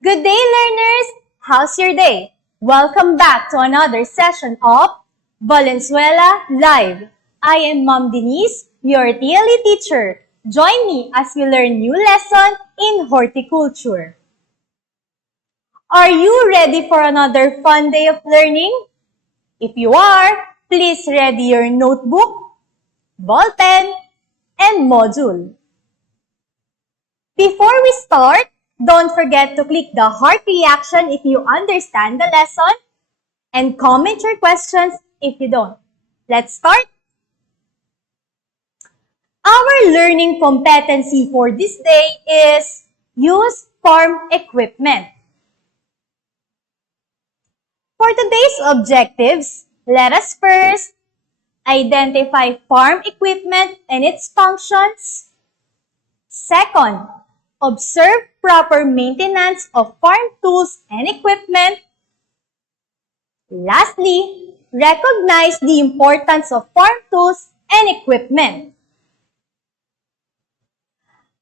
Good day, learners! How's your day? Welcome back to another session of Valenzuela Live. I am Mom Denise, your TLE teacher. Join me as we learn new lesson in horticulture. Are you ready for another fun day of learning? If you are, please ready your notebook, ball pen, and module. Before we start, don't forget to click the heart reaction if you understand the lesson and comment your questions if you don't. Let's start. Our learning competency for this day is use farm equipment. For today's objectives, let us first identify farm equipment and its functions. Second, observe proper maintenance of farm tools and equipment. Lastly, recognize the importance of farm tools and equipment.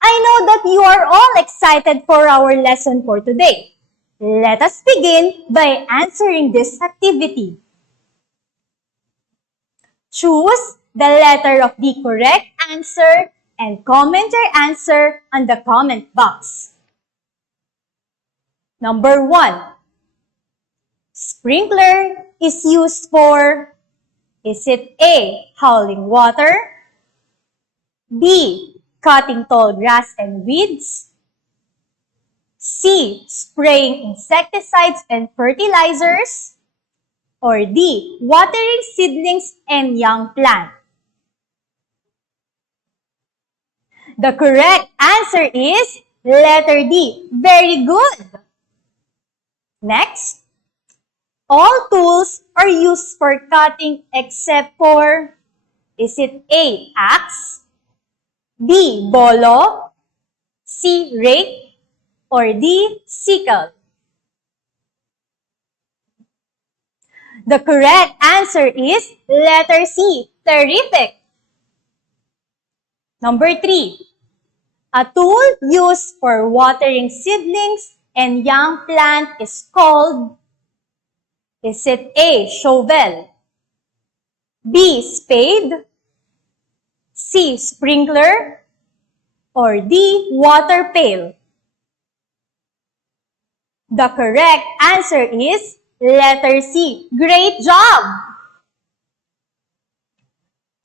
I know that you are all excited for our lesson for today. Let us begin by answering this activity. Choose the letter of the correct answer and comment your answer on the comment box. Number 1. Sprinkler is used for, is it A, hauling water, B, cutting tall grass and weeds, C, spraying insecticides and fertilizers, or D, watering seedlings and young plants? The correct answer is letter D. Very good. Next, all tools are used for cutting except for, is it A, axe, B, bolo, C, rake, or D, sickle? The correct answer is letter C. Terrific. Number 3. A tool used for watering seedlings and young plant is called, is it A, shovel, B, spade, C, sprinkler, or D, water pail? The correct answer is letter C. Great job!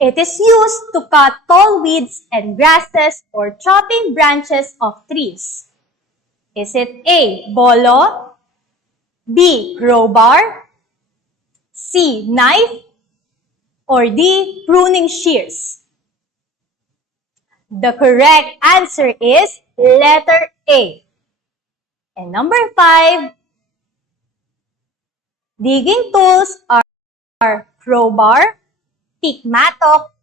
It is used to cut tall weeds and grasses or chopping branches of trees. Is it A, bolo, B, crowbar, C, knife, or D, pruning shears? The correct answer is letter A. And number 5, digging tools are crowbar, pick mattock,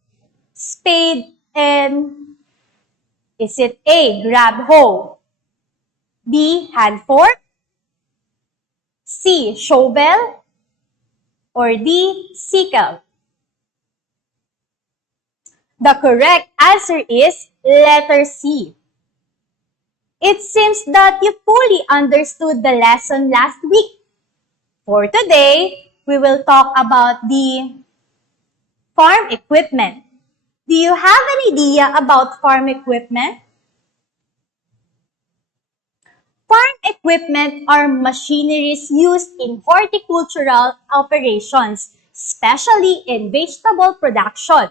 spade, and is it A, grab hoe, B, hand fork, C, shovel, or D, sickle? The correct answer is letter C. It seems that you fully understood the lesson last week. For today, we will talk about the farm equipment. Do you have an idea about farm equipment? Farm equipment are machineries used in horticultural operations, especially in vegetable production.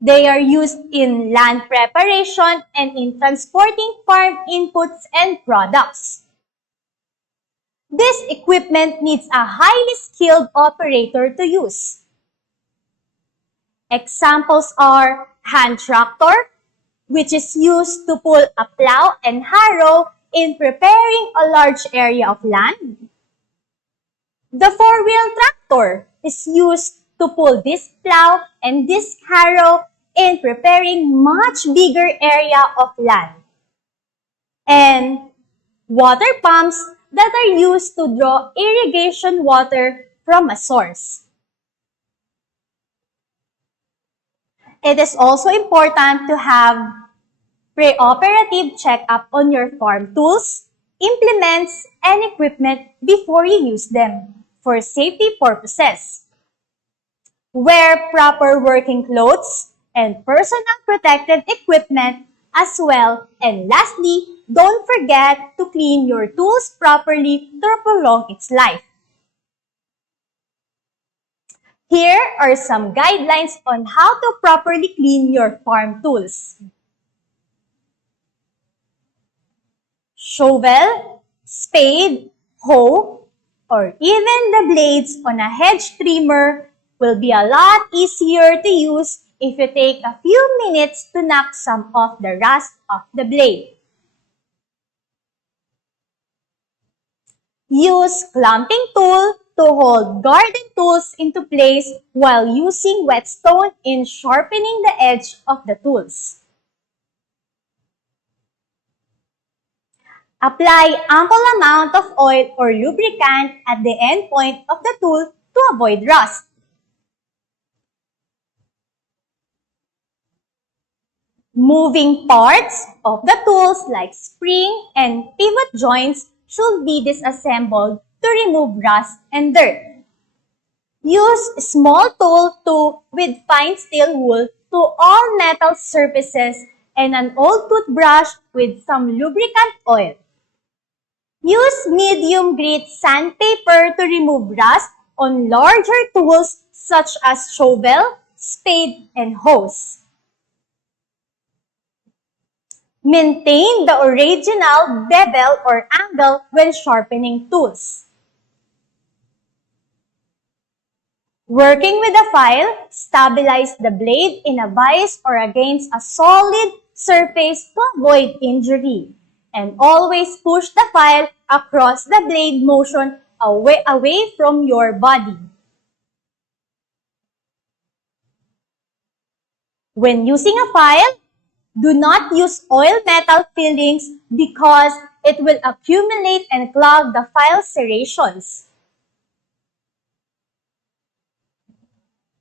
They are used in land preparation and in transporting farm inputs and products. This equipment needs a highly skilled operator to use. Examples are hand tractor, which is used to pull a plow and harrow in preparing a large area of land. The four-wheel tractor is used to pull this plow and this harrow in preparing much bigger area of land. And water pumps that are used to draw irrigation water from a source. It is also important to have pre-operative checkup on your farm tools, implements, and equipment before you use them for safety purposes. Wear proper working clothes and personal protective equipment as well. And lastly, don't forget to clean your tools properly to prolong its life. Here are some guidelines on how to properly clean your farm tools. Shovel, spade, hoe, or even the blades on a hedge trimmer will be a lot easier to use if you take a few minutes to knock some of the rust off the blade. Use clamping tool to hold garden tools into place while using whetstone in sharpening the edge of the tools. Apply ample amount of oil or lubricant at the end point of the tool to avoid rust. Moving parts of the tools like spring and pivot joints should be disassembled to remove rust and dirt. Use small tool with fine steel wool to all metal surfaces and an old toothbrush with some lubricant oil. Use medium grit sandpaper to remove rust on larger tools such as shovel, spade, and hoes. Maintain the original bevel or angle when sharpening tools. Working with a file, stabilize the blade in a vise or against a solid surface to avoid injury. And always push the file across the blade motion away from your body. When using a file, do not use oil metal fillings because it will accumulate and clog the file serrations.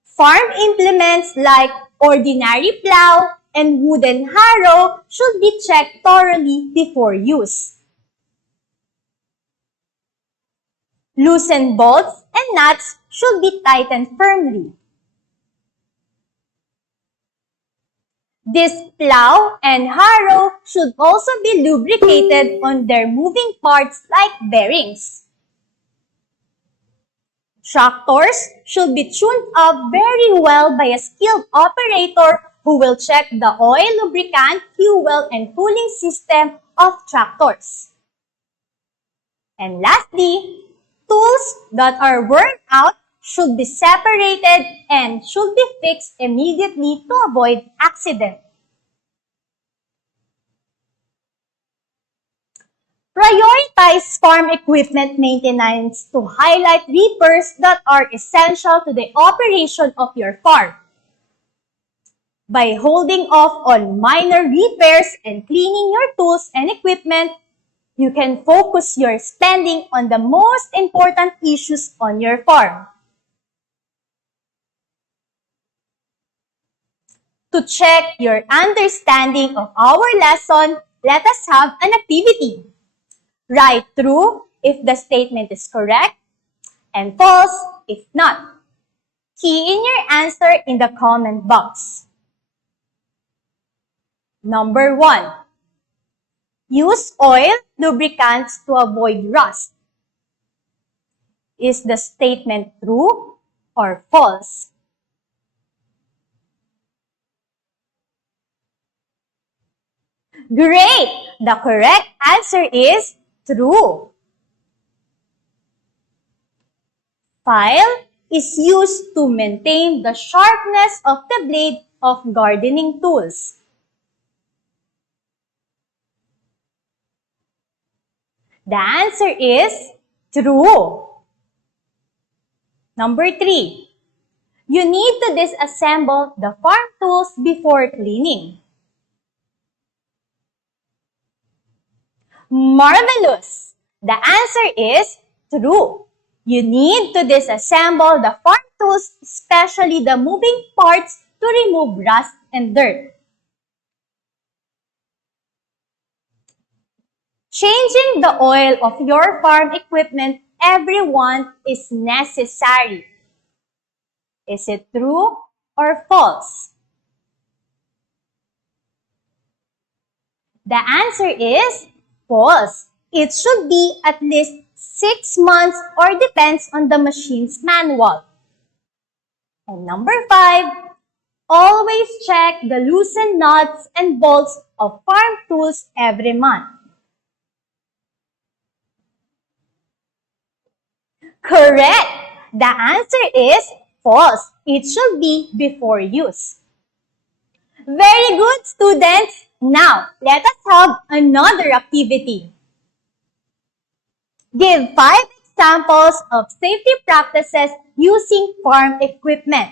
Farm implements like ordinary plow and wooden harrow should be checked thoroughly before use. Loosened bolts and nuts should be tightened firmly. This plow and harrow should also be lubricated on their moving parts like bearings. Tractors should be tuned up very well by a skilled operator who will check the oil, lubricant, fuel, and cooling system of tractors. And lastly, tools that are worn out should be separated and should be fixed immediately to avoid accident. Prioritize farm equipment maintenance to highlight repairs that are essential to the operation of your farm. By holding off on minor repairs and cleaning your tools and equipment, you can focus your spending on the most important issues on your farm. To check your understanding of our lesson, let us have an activity. Write true if the statement is correct and false if not. Key in your answer in the comment box. Number 1. Use oil lubricants to avoid rust. Is the statement true or false? Great! The correct answer is true. File is used to maintain the sharpness of the blade of gardening tools. The answer is true. Number 3. You need to disassemble the farm tools before cleaning. Marvelous! The answer is true. You need to disassemble the farm tools, especially the moving parts, to remove rust and dirt. Changing the oil of your farm equipment every month is necessary. Is it true or false? The answer is false. It should be at least 6 months or depends on the machine's manual. And number 5, always check the loosened nuts and bolts of farm tools every month. Correct! The answer is false. It should be before use. Very good, students! Now, let us have another activity. Give 5 examples of safety practices using farm equipment.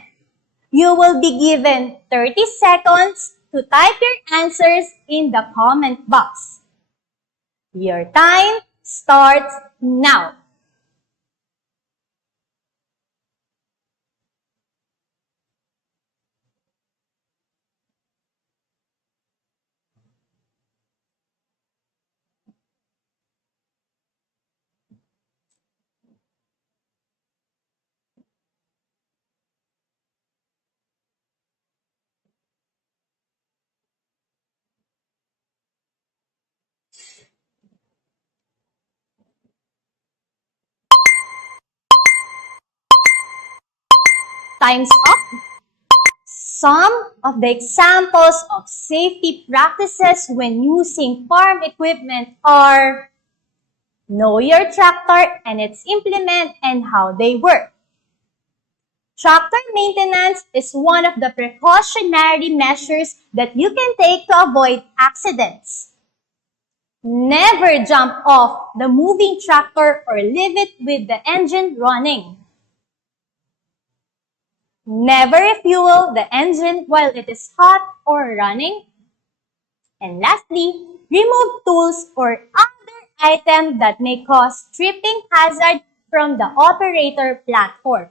You will be given 30 seconds to type your answers in the comment box. Your time starts now. Time's up. Some of the examples of safety practices when using farm equipment are: know your tractor and its implement and how they work. Tractor maintenance is one of the precautionary measures that you can take to avoid accidents. Never jump off the moving tractor or leave it with the engine running. Never refuel the engine while it is hot or running. And lastly, remove tools or other items that may cause tripping hazard from the operator platform.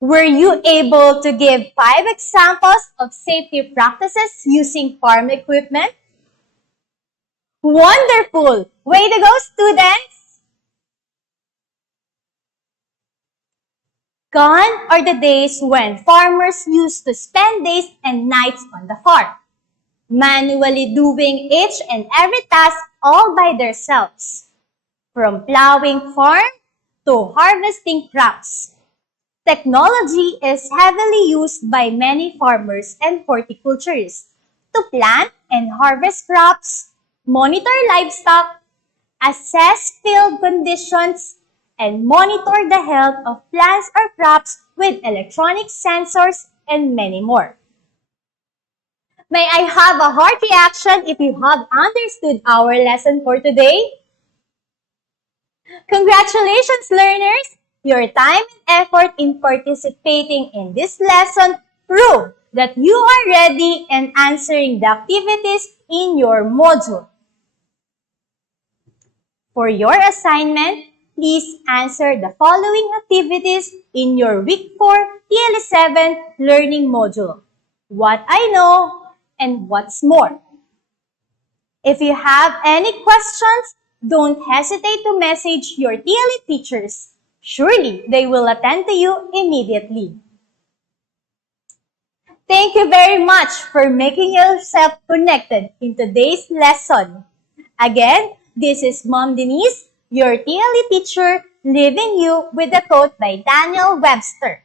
Were you able to give 5 examples of safety practices using farm equipment? Wonderful! Way to go, students! Gone are the days when farmers used to spend days and nights on the farm, manually doing each and every task all by themselves, from plowing farm to harvesting crops. Technology is heavily used by many farmers and horticulturists to plant and harvest crops, monitor livestock, assess field conditions, and monitor the health of plants or crops with electronic sensors and many more. May I have a heart reaction if you have understood our lesson for today? Congratulations, learners! Your time and effort in participating in this lesson prove that you are ready and answering the activities in your module. For your assignment, please answer the following activities in your Week 4 TL7 Learning Module. What I know and what's more. If you have any questions, don't hesitate to message your TLE teachers. Surely they will attend to you immediately. Thank you very much for making yourself connected in today's lesson. Again, this is Mom Denise, your TLE teacher, leaving you with a quote by Daniel Webster.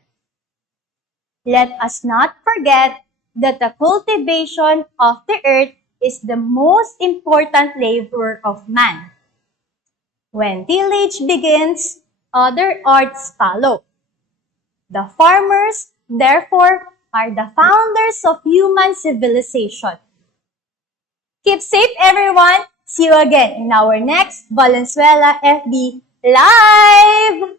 Let us not forget that the cultivation of the earth is the most important labor of man. When tillage begins, other arts follow. The farmers, therefore, are the founders of human civilization. Keep safe, everyone! See you again in our next Valenzuela FB Live!